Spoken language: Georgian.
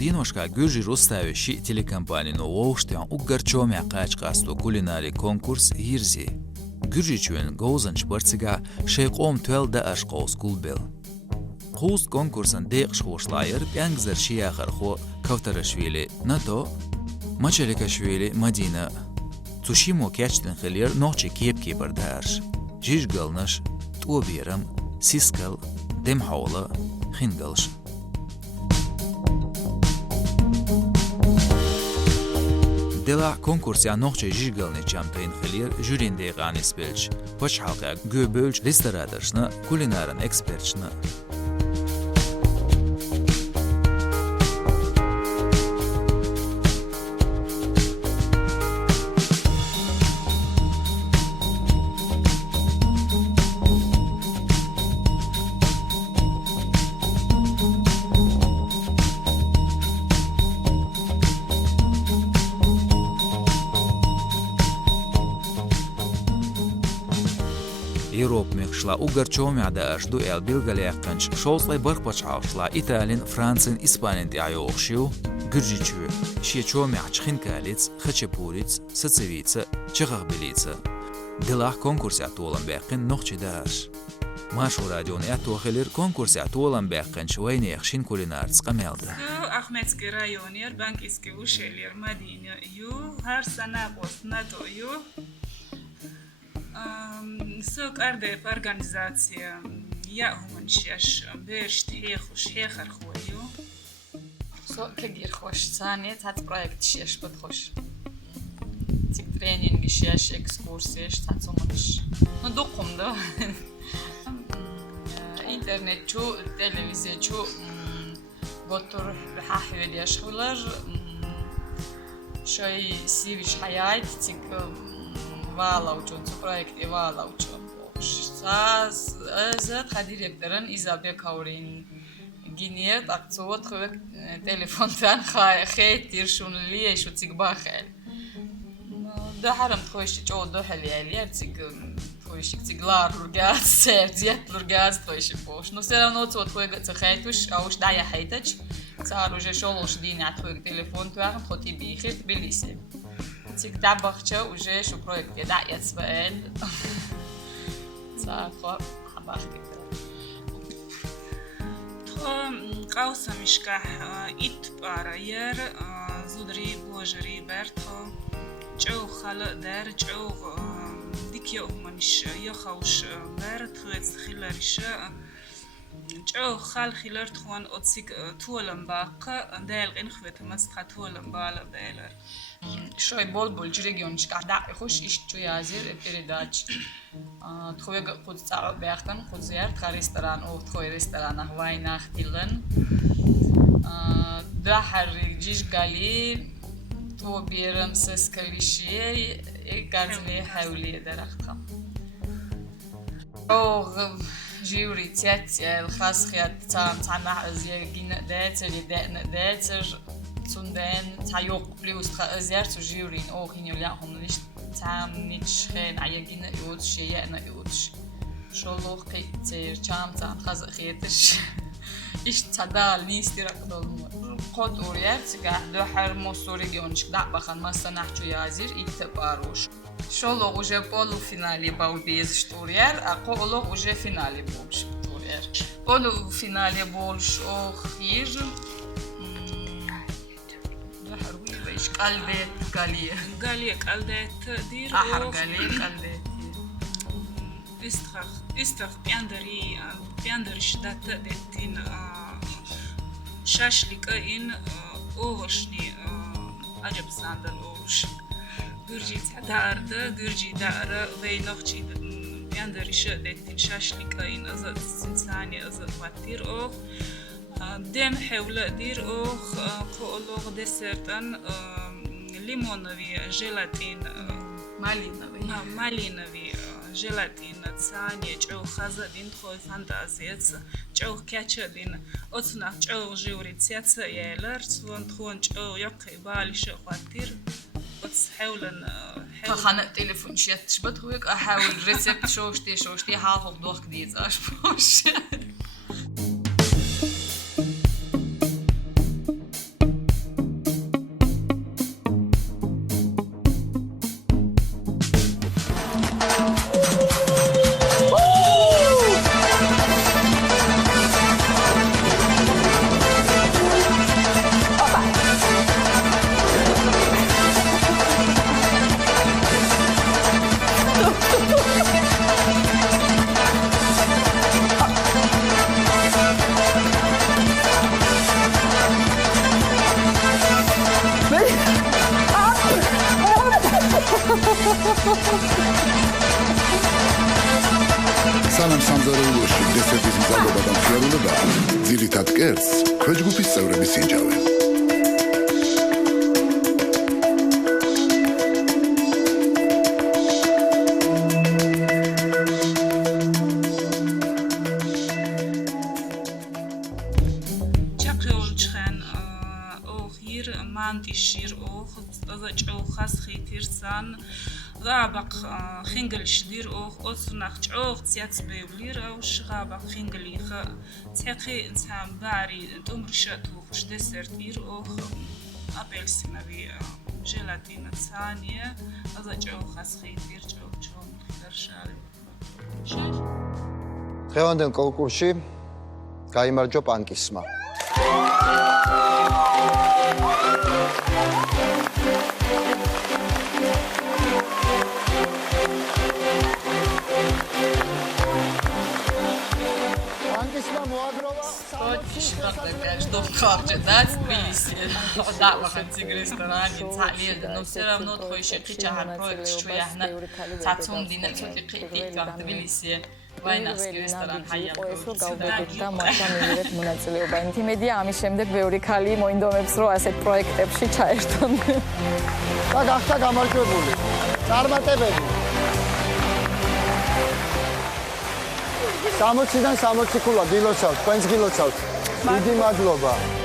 Udinoshka Gürji Rustavishi telekompaniyani Oğuştayan Uggarchoomya qaçqastu kulinari konkurs hirzi. Gürjichun gozanch bartsiga Sheyqom 12 da ashqos kulbel. Qust konkursan deq shxoshlayır Pengzer Shiyakhar xo Kavtarashvili NATO Machalikashvili Madina Tsushimo Kachtin Khilir noqchi kepki bardarsh. Jijgalnash Tuobiram Siskal Demhawla Khingalsh. Dela konkursya noqchi jijgalni chamtayn Khilir jürin deqani spelch. Poch halqa göbölch restauratorshni kulinaran ekspertshni Европ мехшла Uggarchoomya da ashdu el bilgaleqqanch Şolslay barqpaçhavshla Italin, Fransın, Ispanin diayoqshiu Gürjichu Shechoomya chkhinkalitz, Khachapurits, Satsevitsa, Chagagbilitsa. Dilah konkursya tolan beqqin noqchi dash. Mashu radion atoxilir konkursya tolan beqqin shwayni yaxshin kulinarts qamelda. Ахмедский районер, банкийский ушельер, Мадиня, ю, Харсана, НАТО, ю. Сокардев организация я гуманшеш бершт хехуш хехар хою со кегир хош цане цац проект шеш подхош тик тренинг шеш экскурсия цацумаш ну докумда интернет чу телевизия чу готор хахвел яшхулар шой сивиш хаят тик Валаучон проекте Валаучон. Саз азат директорын Изабе Каурин гинет акцот хвек телефонтан хайтир шунли эшу цигбахел. Да харам тхойш чо до хелиали циг тхойш циглар рургаз сердиет рургаз тхойш пош. Но все равно цот хвек цхайтуш ауш дая хайтач. Цар уже шолош динат хвек телефон туарм хоти бихет Тбилиси. Всегда бахча уже шо проект я да яцвел. Цафа хабахти. То қауса мишка ит парайер зудри божри берто чоу хала дар чоу дикё маниш я хауш берт хвец хилариша чоу хал хилар тхуан отсик туолам баqa дэл ин хвет масха туолам бала белер Шой болбол регионш када хош иш чуязир передач. Тхойг худ цаа бяхтан худ зиар ресторан о тхой ресторан вайнах тилен. Да хариг жиш гали то берем сескалиши газли хавли дарахта. О جيوري تيات الخاص خيات تاع زيغين داتر داتر Zunden Tayok plus sehr zu Jury auch in Julian nicht tam nicht schön ayagina ut sheyna ut sholoch kiter cham tam khazkhiyetish ish tada listirakdol qod uriyat gah do har mosu regionch da bakhan masana chu yazir itparush sholoch уже полуфинале балбез shturiyar aqoloch уже финале bolsh shturiyar полуфинале bolsh okhir قلبت قاليه قاليه قلدت دير احر قاليه قلدت استخ بياندري شدت دتين شاشليك ان اوغشني عجب ساندل اوغش گرجی دارده گرجی داره وینخچی بياندري شدتين شاشليك ان از انساني از واتير او دم حول دير اوخ كولوغ ديسرتن ليمونوي جيلاتين مالينوي جيلاتين تصاني جو خزدين خوي فانتازيت جو كاتشدين اوتنا جو جوري تسياتس يالر تون جو يقي بالي شواتير وتحاولن خانه تليفون شيت شبت خويك احاول ريسبت شوشتي حاول دوخ جديد اش بوش ძირითად კერძს ქვეჯგუფის წევრები სინჯავენ. მანტიშირ ოხ წოხას ხითირსან ღაბახ ხინგლშდիր ოხ ოსნახ ჭოხ ციაცბევლირ აუშ ღაბახ ხინგლიხ ცეხი ცამბარი ტუმრშატუხ დესერტირ ოხ აპელსინავი ჟელატინა ცანია ადა ჭოხას ხითირ ჭოხ ჭოხ ხერშარი დღევანდელ კონკურსში გაიმარჯვა პანკისმა. Что харче, да, Тбилиси. Да, маханциг ресторан, Италия, но все равно твой шекича хар проект, что я на цацун дина цути қиқи как Тбилиси. ვაინახსკი რესტორან ჰაიაკოვი და მაშინ მივიღეთ მონაწილეობა. იმედია ამის შემდეგ ბევრი ქალი მოინდომებს რომ ასეთ პროექტებში ჩაერთონ. და გახდა გამარჯვებული. წარმატებები. 60-დან 60 ქულა გილოცავთ, თქვენს გილოცავთ. დიდი მადლობა.